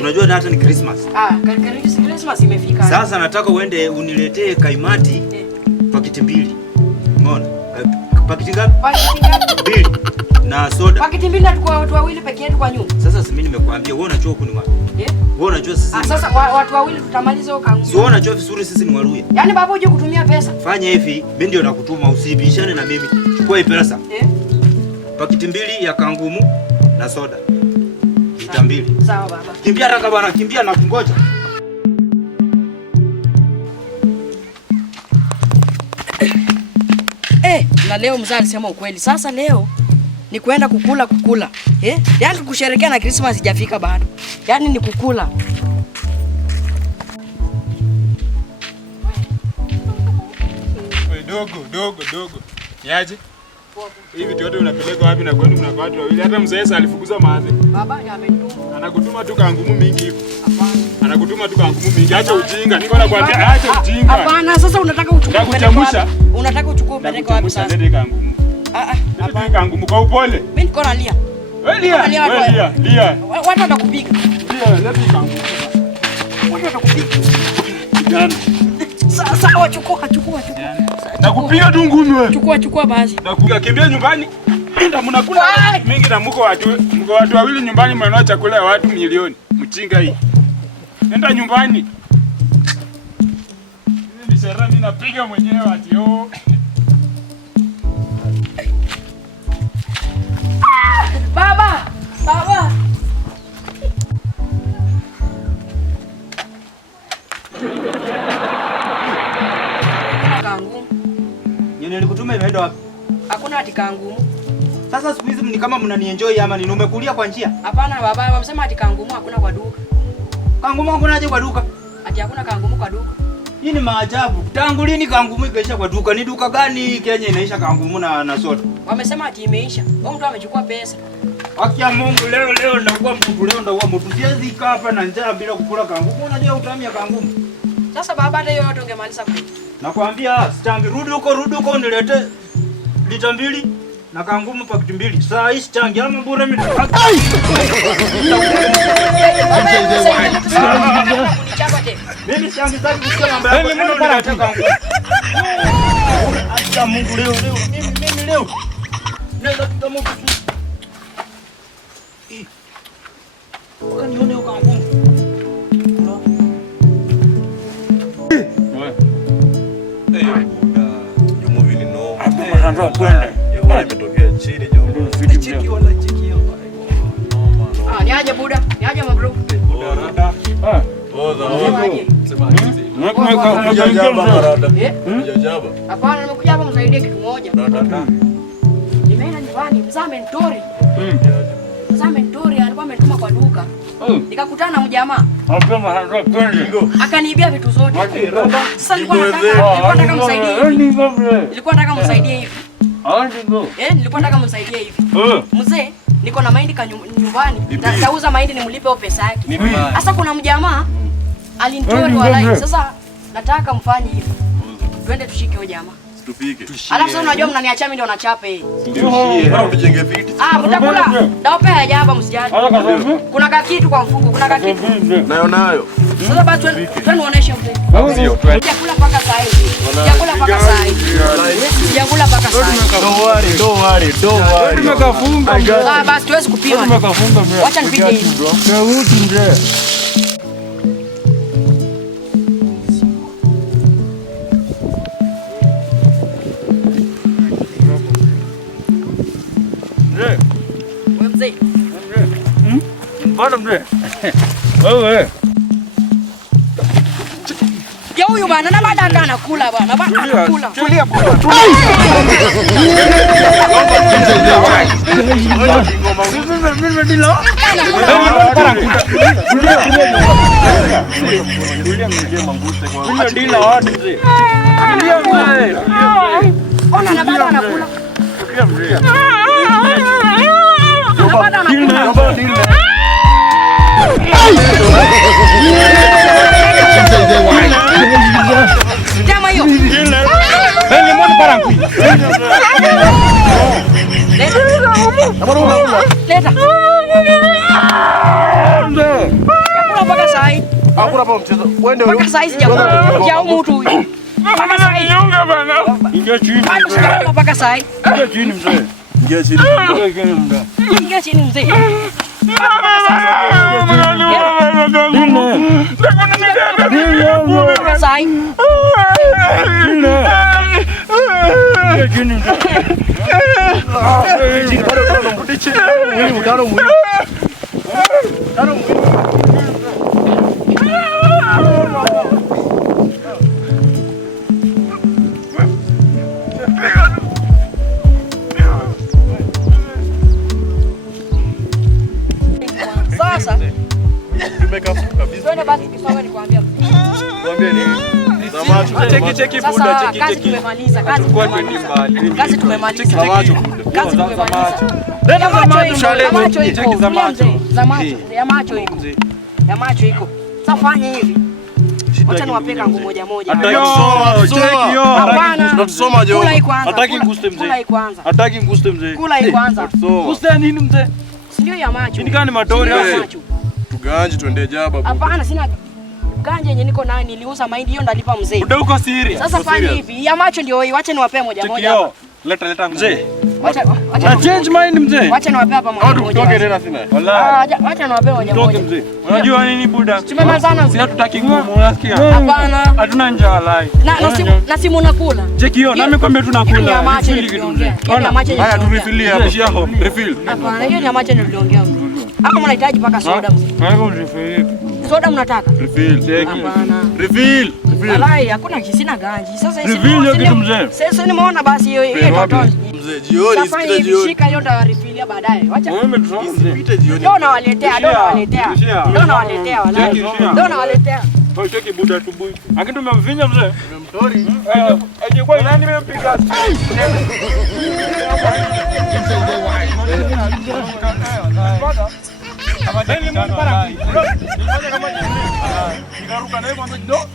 Unajua hata ni Christmas. Christmas imefika. Sasa nataka uende uniletee kaimati pakiti 2. Umeona? Pakiti ngapi? Pakiti ngapi? 2. Na soda. Pakiti 2 na tukua watu wawili peke yetu kwa nyumba. Sasa mimi nimekuambia wewe unajua huko ni wapi? Wewe unajua sisi. Sasa watu wawili tutamaliza huko kangu. Sio unajua vizuri sisi ni Waluya. Yaani baba uje kutumia pesa. Fanya hivi, mimi ndio nakutuma usibishane na mimi. Chukua hii pesa. Pakiti 2 ya kangumu na soda. Lita 2. Sawa baba. Kimbia haraka bwana, kimbia na kungoja. Na leo mzee alisema ukweli. Sasa leo ni kwenda kukula. Yaani kusherehekea na Christmas sijafika bado. Yaani ni kukula. Wewe dogo. Niaje? Hivi vitu yote unapeleka wapi na kwani mna watu wawili? Hata mzee sasa alifukuza maadhi. Baba ndiye amenituma. Anakutuma tu kangumu mingi hivi. Hapana. Anakutuma tu kangumu mingi. Acha ujinga. Niko nakwambia acha ujinga. Hapana, sasa unataka uchukue upeleke wapi? Unataka uchukue upeleke wapi sasa? Ndio kangumu. Hapana kangumu kwa upole. Mimi niko nalia. Wewe lia. Watu watakupiga. Lia, leta kangumu. Watu watakupiga. Kijana. Sasa chukua. Nakupiga tu ngumi wewe. Chukua basi. Nakupiga kimbia nyumbani. Nenda mnakula mingi na mko watu wawili nyumbani mnanua chakula ya watu milioni. Mchinga hii. Nenda nyumbani. Mimi ni sera mimi napiga mwenyewe ati yo. Baba. Kangu. Yeye nilikutuma imeenda wapi? Hakuna ati kangu. Sasa siku hizi ni kama mnanienjoy ama nini? Umekulia kwa njia? Hapana baba, wamesema ati kangumu hakuna kwa duka. Kangumu hakunaje kwa duka? Ati hakuna kangumu kwa duka. Hii ni maajabu. Tangu lini kangumu ikaisha kwa duka? Ni duka gani Kenya inaisha kangumu na soda? Wamesema ati imeisha. Wao mtu amechukua pesa. Haki ya Mungu leo ndakuwa mtu. Siwezi kaa hapa na njaa bila kukula kangumu. Unajua utamia kangumu. Sasa baba hata hiyo yote ungemaliza kule. Nakwambia sitangi, rudi huko nilete lita 2 na kangumu pakiti 2. Saa hii sitangi ama bure mimi. Mimi sitangi sasa kusikia mambo yako. Mimi nataka kangumu. Acha Mungu leo. Mimi leo. Nenda kitamu. Nione huko kangumu. Niaje buda? Niaje mabro? Hapana, nimekuja hapa msaidie kitu moja. Nimeenda nyumbani, mzaa mentori alikuwa ametuma kwa duka. Nikakutana na mjamaa. Akaniibia vitu zote. Sasa nilikuwa nataka msaidie hivi. Nilikuwa nataka msaidie hivi. Mzee, niko na mahindi nyumbani. Nitauza mahindi nimlipe pesa yake. Sasa kuna mjamaa alinitori walai. Sasa nataka mfanye hivi. Twende tushike huyo jamaa. Tupike. Alafu sasa unajua mnaniachia mimi ndio nachapa yeye. Bora tujenge viti. Mtakula. Daope haja hapa msijali. Kuna kakitu kwa mfuko, kuna kakitu. Nayo. Sasa basi tunaonesha mzee. Sio twende. Chakula mpaka saa hizi. Chakula mpaka saa hizi. Chakula mpaka saa hizi. Don't worry. Tumekafunga. Basi tuwezi kupima. Tumekafunga. Acha nipige hivi. Wewe. Ya huyu bana na baada anakula bana. Bana anakula. Tulia bwana. Ona na baada anakula. Tema hiyo. Leta. Hakuna hapo mchezo. Wewe Mpaka saa hizi ya mtu huyu. Mpaka saa hizi. Niunga bana. Ingia chini. Mpaka saa hizi. Ingia chini mzee. Ingia chini. Ingia chini mzee. Sasa Tumekafuka kabisa. twende basi kisonge nikwambia. Niambie nini? Za macho. Cheki Sasa bunda, kazi cheki. tumemaliza, kazi Kwa tumemaliza. mbali. Kazi tumemaliza. Za macho. Kazi tumemaliza. Nenda Ya za macho macho, iko, shale. ya macho iko. Cheki za Tulia macho. mzee, za macho, ya macho iko. Ya macho iko. Sasa fanya hivi. Wacha niwape kangu moja moja. Hataki kusoma. Cheki yo. Hapana. Tunatusoma jo. Kula hii kwanza. Hataki kula- nguste mzee. Kula hii kwanza. Hataki nguste mzee. Kula hii kwanza. Tunatusoma. Kusta nini mzee? Si ndio ya macho? Ni kama matori Ndio ya hapo. macho. Tuganje twende jaba. Hapana, sina ganja yenye niko nayo, niliuza mahindi, hiyo ndalipa mzee. Buda uko serious. Sasa fanya hivi, ya macho ndio hii, wacha niwape moja Cheki moja. yo. Leta mzee. Wacha Na change mind mzee. wacha niwape hapa moja Watu moja. kutoke tena sina. Wallahi. Wacha niwape moja Toke moja. mzee. Unajua nini buda? Tumemalizana Sisi mzee. hatutaki ngumu, unasikia? Hapana. Hatuna njaa wallahi. Na simu nakula. Cheki yo, nami kwambia Hiyo ni ya tunakula. macho Refill kitu mzee. niliongea. Hiyo ni ya macho Haya niliongea. turefill hapa. Ishia hapo. Refill. Hapana, hiyo ni ya macho niliongea mzee. Hapo mnahitaji paka soda mzee. Wewe refill. Soda mnataka? Refill. Hapana. Refill. Walai hakuna sina ganji. Sasa hizi Refill hiyo kitu mzee. Sasa nimeona basi hiyo itoto. Mzee jioni Sasa sikita hivi jioni. shika hiyo nitawarefilia baadaye. Wacha. Wewe umetusoma mzee. Pite jioni. Ndio nawaletea, ndio nawaletea. Ishia. Ndio nawaletea walai. Cheki, ishia. Ndio nawaletea. Wewe cheki buda asubuhi. Lakini tumemfinya mzee. Mtori. Ajekwa nani nimempiga? Nikaruka naye kwanza kidogo.